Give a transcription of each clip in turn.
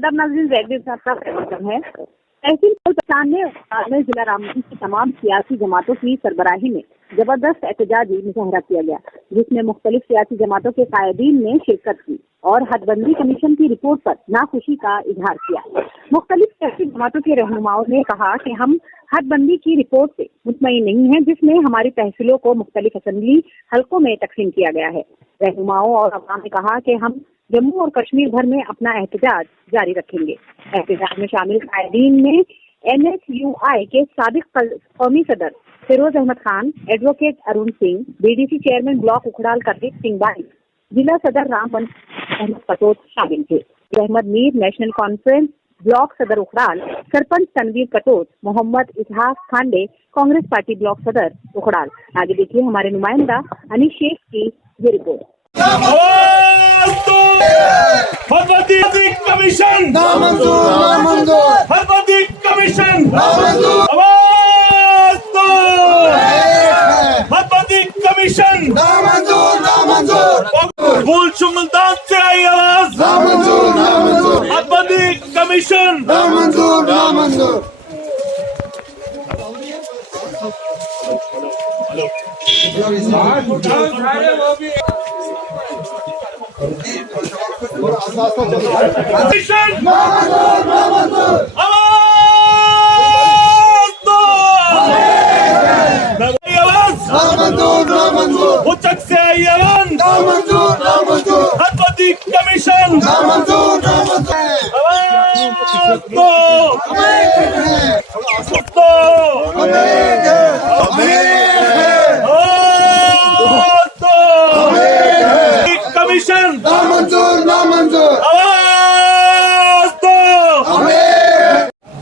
आदाब नाज़रीन, रेड आपका स्वागत है। तहसील पलवल में जिला रामगंज की तमाम सियासी जमातों की सरबराही में जबरदस्त एहतजाजी मुजाहरा किया गया, जिसमें मुख्तलिफ सियासी जमातों के कायदीन ने शिरकत की और हदबंदी कमीशन की रिपोर्ट पर नाखुशी का इजहार किया। मुख्तलिफ सियासी जमातों के रहनुमाओं ने कहा कि हम हदबंदी की रिपोर्ट से मुतमईन नहीं है, जिसमें हमारी तहसीलों को मुख्तलिफ असेंबली हल्कों में तकसीम किया गया है। रहनुमाओं और अवाम ने कहा कि हम जम्मू और कश्मीर भर में अपना एहतजाज जारी रखेंगे। एहतजाज में शामिल कायदीन में NSUI के साबिक कौमी सदर Firoz Ahmed Khan, advocate Arun Singh, BDC chairman block Ukhral Kardeep Singh Bai, जिला सदर रामबन अहमद कटोच शामिल थे। Ahmed Mir, National Conference block सदर Ukhral, sarpanch Tanveer Katoch, Mohammad Ishaq Khande, Congress party block सदर उखड़ाल। आगे देखिए हमारे नुमाइंदा अनीश शेख की ये रिपोर्ट। हदबंदी कमीशन नामंजूर, नामंजूर, हदबंदी कमीशन नामंजूर, आवाज दो, हदबंदी कमीशन नामंजूर, नामंजूर, गुल चुंगलदान से आई आवाज, नामंजूर, नामंजूर, हदबंदी कमीशन नामंजूर, नामंजूर। कमीशन नामंजूर, नामंजूर, आवाज दो, आवाज नामंजूर, नामंजूर, उचक से आई आवाज, नामंजूर, नामंजूर, हदबंदी कमीशन नामंजूर, नामंजूर। आवाज दो, कमीशन नामंजूर, नामंजूर। आवाज दो।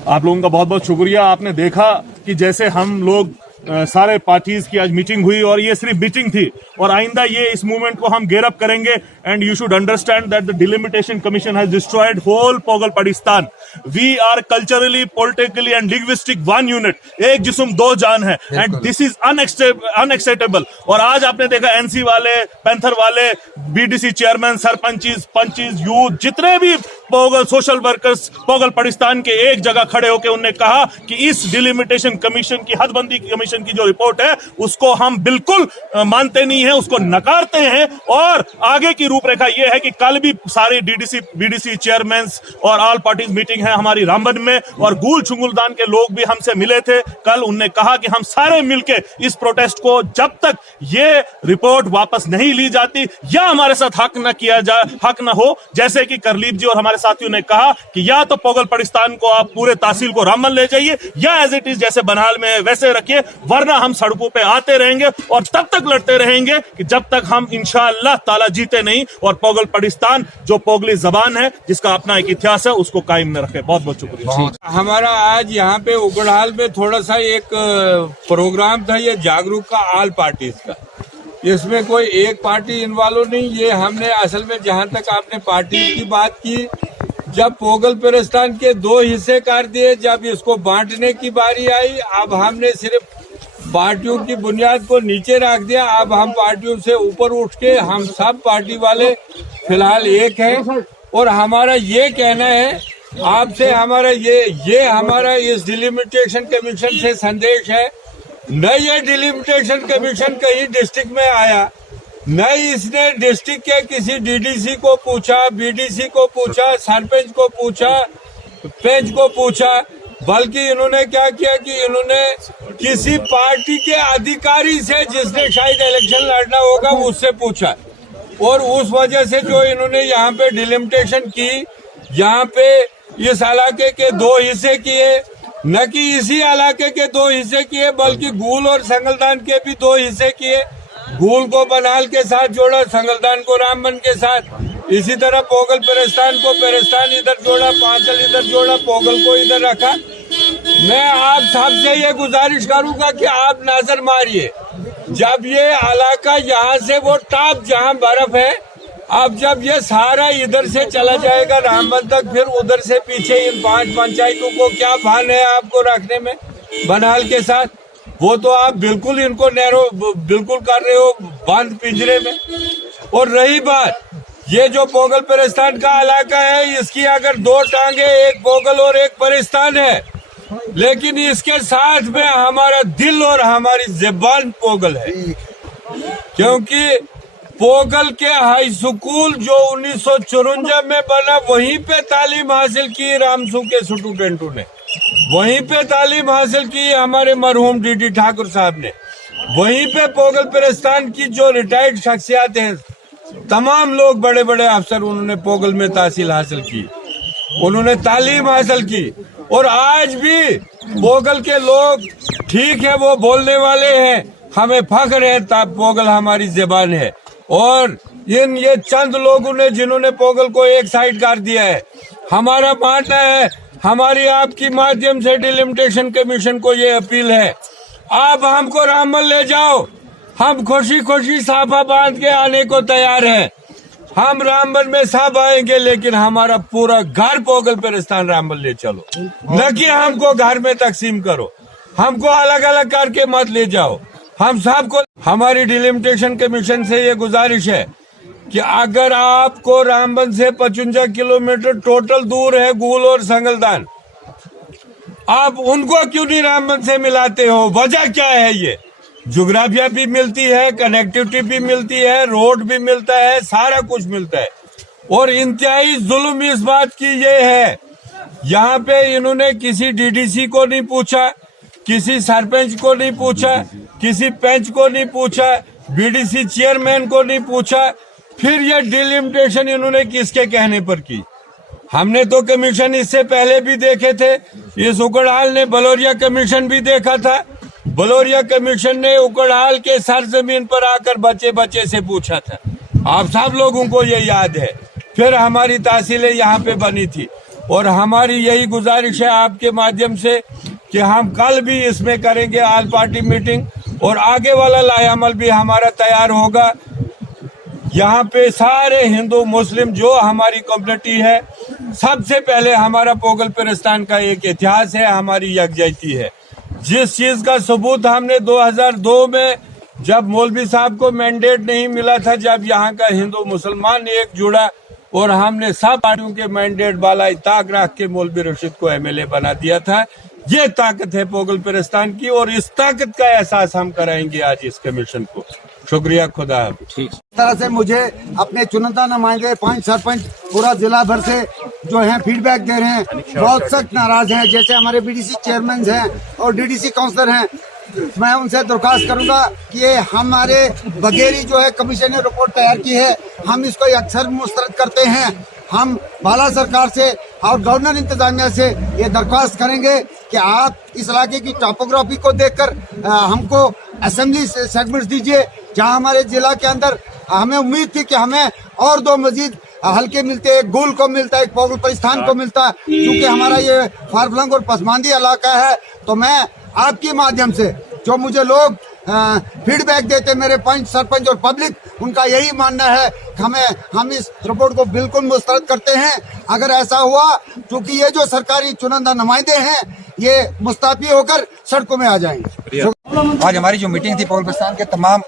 आप लोगों का बहुत बहुत शुक्रिया। आपने देखा कि जैसे हम लोग सारे पार्टीज की आज मीटिंग हुई और ये सिर्फ मीटिंग थी और आइंदा ये इस मूवमेंट को हम गेयर अप करेंगे। And you should understand that the delimitation commission has destroyed whole Pogal Pakistan. We are culturally, politically and linguistic one unit. एक जिस्म दो जान है एंड दिस इज अनएक्सेप्टेबल। और आज आपने देखा NC वाले, पैंथर वाले, BDC चेयरमैन, सरपंचीज, पंचीज, यूथ, जितने भी पोगल सोशल वर्कर्स पोगल पाकिस्तान के एक जगह खड़े होकर उन्होंने कहा कि इस डिलिमिटेशन कमीशन की, हदबंदी कमीशन की जो रिपोर्ट है उसको हम बिल्कुल मानते नहीं है, उसको नकारते हैं। और आगे की रूपरेखा यह है कि कल भी सारे BDC चेयरमैन और ऑल पार्टीज मीटिंग है हमारी रामबन में और गूल चुंगलदान के लोग भी हमसे मिले थे कल। उन्होंने कहा कि हम सारे मिलके इस प्रोटेस्ट को, जब तक ये रिपोर्ट वापस नहीं ली जाती या हमारे साथ हक न हो, जैसे कि करलीब जी और हमारे साथियों ने कहा कि या तो पोगल पाकिस्तान को आप पूरे तहसील को रामबन ले जाइए या एज इट इज जैसे बनहाल में वैसे रखिए, वरना हम सड़कों पे आते रहेंगे और तब तक लड़ते रहेंगे कि जब तक हम इंशाअल्लाह ताला जीते नहीं और पोगल पाकिस्तान जो पोगली जबान है, जिसका अपना एक इतिहास है, उसको कायम में रखे। बहुत बहुत शुक्रिया। हमारा आज यहाँ पे उगड़हाल में थोड़ा सा एक प्रोग्राम था, ये जागरूक का ऑल पार्टीज का। इसमें कोई एक पार्टी इन्वॉल्व नहीं। ये हमने असल में, जहाँ तक आपने पार्टी की बात की, जब पोगल पाकिस्तान के दो हिस्से कर दिए, जब इसको बांटने की बारी आई, अब हमने सिर्फ पार्टियों की बुनियाद को नीचे रख दिया। अब हम पार्टियों से ऊपर उठ के हम सब पार्टी वाले फिलहाल एक हैं और हमारा ये कहना है आपसे, हमारा ये हमारा इस डिलिमिटेशन कमीशन से संदेश है, न ये डिलिमिटेशन कमीशन कहीं डिस्ट्रिक्ट में आया, न इसने डिस्ट्रिक्ट के किसी DDC को पूछा, BDC को पूछा, सरपंच को पूछा, पंच को पूछा, बल्कि इन्होंने क्या किया कि इन्होंने किसी पार्टी के अधिकारी से, जिसने शायद इलेक्शन लड़ना होगा, उससे पूछा। और उस वजह से जो इन्होंने यहाँ पे डिलिमिटेशन की, यहाँ पे इस इलाके के दो हिस्से किए, न कि इसी इलाके के दो हिस्से किए बल्कि गूल और संगलदान के भी दो हिस्से किए। गूल को बनहाल के साथ जोड़ा, संगलदान को रामबन के साथ। इसी तरह पोगल पाकिस्तान को पाकिस्तान इधर जोड़ा, पांचल इधर जोड़ा, पोगल को इधर रखा। मैं आप सबसे ये गुजारिश करूंगा कि आप नजर मारिए, जब ये इलाका यहाँ से वो टॉप जहाँ बर्फ है, अब जब ये सारा इधर से चला जाएगा रामबन तक, फिर उधर से पीछे इन 5 पंचायतों को क्या भान है आपको रखने में बनहाल के साथ? वो तो आप बिल्कुल इनको बिल्कुल कर रहे हो बंद पिंजरे में। और रही बात ये जो पोगल परिस्तान का इलाका है, इसकी अगर दो टांगे, एक पोगल और एक परिस्तान है, लेकिन इसके साथ में हमारा दिल और हमारी ज़बान पोगल है। क्योंकि पोगल के हाई स्कूल जो 1954 में बना, वहीं पे तालीम हासिल की रामसू के स्टूडेंटों ने, वहीं पे तालीम हासिल की हमारे मरहूम डीडी ठाकुर साहब ने, वहीं पे पोगल परिस्तान की जो रिटायर्ड शख्सियत हैं, तमाम लोग बड़े बड़े अफसर, उन्होंने पोगल में तहसील हासिल की, उन्होंने तालीम हासिल की। और आज भी पोगल के लोग ठीक है, वो बोलने वाले हैं, हमें फख्र है, पोगल हमारी ज़बान है। और ये चंद लोगों ने जिन्होंने पोगल को एक साइड कर दिया है। हमारा मानना है, हमारी आपकी माध्यम से डिलिमिटेशन कमीशन को ये अपील है, आप हमको रामबन ले जाओ, हम खुशी खुशी साफा बांध के आने को तैयार हैं। हम रामबन में सब आएंगे, लेकिन हमारा पूरा घर पोगल परिस्तान रामबन ले चलो, न कि हमको घर में तकसीम करो, हमको अलग अलग करके मत ले जाओ। हम सबको, हमारी डिलिमिटेशन कमीशन से ये गुजारिश है कि अगर आपको रामबन से 55 किलोमीटर टोटल दूर है गूल और संगलदान, आप उनको क्यों नहीं रामबन से मिलाते हो? वजह क्या है? ये ज्योग्राफिया भी मिलती है, कनेक्टिविटी भी मिलती है, रोड भी मिलता है, सारा कुछ मिलता है। और इंतहाई जुल्म इस बात की ये है, यहाँ पे इन्होंने किसी डीडीसी को नहीं पूछा, किसी सरपंच को नहीं पूछा, किसी पंच को नहीं पूछा, बीडीसी चेयरमैन को नहीं पूछा, फिर ये डिलिमिटेशन इन्होंने किसके कहने पर की? हमने तो कमीशन इससे पहले भी देखे थे, इस उकड़हाल ने बलोरिया कमीशन भी देखा था। बलोरिया कमीशन ने उकड़हाल के सरजमीन पर आकर बच्चे बच्चे से पूछा था, आप सब लोगों को ये याद है। फिर हमारी तहसीलें यहाँ पे बनी थी, और हमारी यही गुजारिश है आपके माध्यम से कि हम कल भी इसमें करेंगे ऑल पार्टी मीटिंग, और आगे वाला लाएअमल भी हमारा तैयार होगा। यहाँ पे सारे हिंदू मुस्लिम जो हमारी कम्युनिटी है, सबसे पहले हमारा पोगल परिस्तान का एक इतिहास है, हमारी यकजहती है, जिस चीज का सबूत हमने 2002 में जब मौलवी साहब को मैंडेट नहीं मिला था, जब यहाँ का हिंदू मुसलमान एक जुड़ा और हमने सब पार्टियों के मैंडेट वाला ताक रख के मौलवी रशीद को एमएलए बना दिया था। ये ताकत है पोगल परिस्तान की, और इस ताकत का एहसास हम कराएंगे आज इस कमीशन को। शुक्रिया, खुदा हाफिज़। इस तरह से मुझे अपने चुनिंदा नुमाइंदे 5 सरपंच पूरा जिला भर से जो हैं फीडबैक दे रहे हैं, बहुत सख्त नाराज हैं। जैसे हमारे बीडीसी चेयरमैन हैं और डीडीसी काउंसलर हैं, मैं उनसे दरख्वास्त करूंगा कि ये हमारे बगैर जो है कमीशन ने रिपोर्ट तैयार की है, हम इसको अक्सर मुस्तरद करते हैं। हम बाला सरकार से और गवर्नर इंतजामिया से ये दरख्वास्त करेंगे कि आप इस इलाके की टोपोग्राफी को देखकर हमको असेंबली सेगमेंट्स दीजिए, जहां हमारे जिला के अंदर हमें उम्मीद थी कि हमें और 2 मजीद हल्के मिलते, एक गुल को मिलता है, एक पोगल परिस्तान को मिलता है। क्योंकि हमारा ये फारफलंग और पसमानदी इलाका है, तो मैं आपके माध्यम से जो मुझे लोग फीडबैक देते, मेरे पंच सरपंच और पब्लिक, उनका यही मानना है कि हम इस रिपोर्ट को बिल्कुल मुस्तरद करते हैं। अगर ऐसा हुआ, क्योंकि ये जो सरकारी चुनिंदा नुमाइंदे हैं ये मुस्तफी होकर सड़कों में आ जाएंगे। आज हमारी जो मीटिंग थी पोगल परिस्तान के तमाम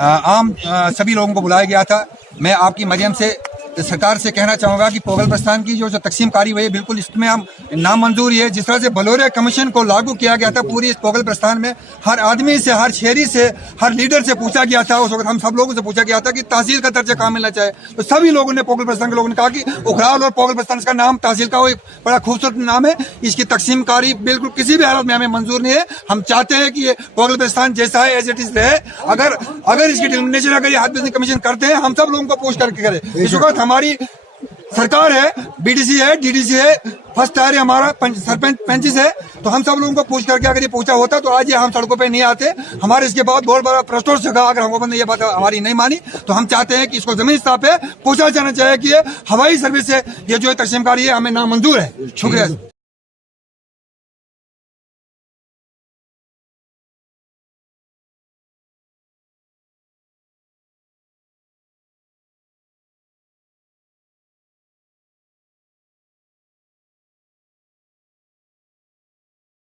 आम सभी लोगों को बुलाया गया था। मैं आपकी माध्यम से सरकार से कहना चाहूंगा कि पोगल परिस्तान की जो तकसीम कारी हुई है, बिल्कुल इसमें हम नामंजूरी है। जिस तरह से बलोरिया कमीशन को लागू किया गया था पूरी इस पोगल परिस्तान में, हर आदमी से, हर शहरी से, हर लीडर से पूछा गया था, उस वक्त हम सब लोगों से पूछा गया था कि तहसील का दर्जा कहाँ मिलना चाहिए। तो सभी लोगों ने, पोगल परिस्तान के लोगों ने कहा कि उखराल और पोगल परिस्तान का नाम तहसील का बड़ा खूबसूरत नाम है, इसकी तकसीम कारी बिल्कुल किसी भी हालत में हमें मंजूर नहीं है। हम चाहते हैं कि ये पोगल परिस्तान जैसा है एज इट इज रहे। अगर इसकी डिलिमिटेशन अगर ये हाथ कमीशन करते हैं, हम सब लोगों को पूछ करके करें। इस वक्त हमारी सरकार है, बीडीसी है, डीडीसी है, फर्स्ट टायर है, हमारा सरपंच पंचिस है, तो हम सब लोगों को पूछ करके अगर ये पूछा होता तो आज ये हम सड़कों पे नहीं आते। हमारे इसके बाद बहुत बड़ा प्रश्न जगह, अगर हुकूमत ने ये बात हमारी नहीं मानी तो हम चाहते हैं कि इसको जमीन स्तर पे पूछा जाना चाहिए कि ये हवाई सर्विस से ये जो तकसीमकारी है हमें नामंजूर है। शुक्रिया।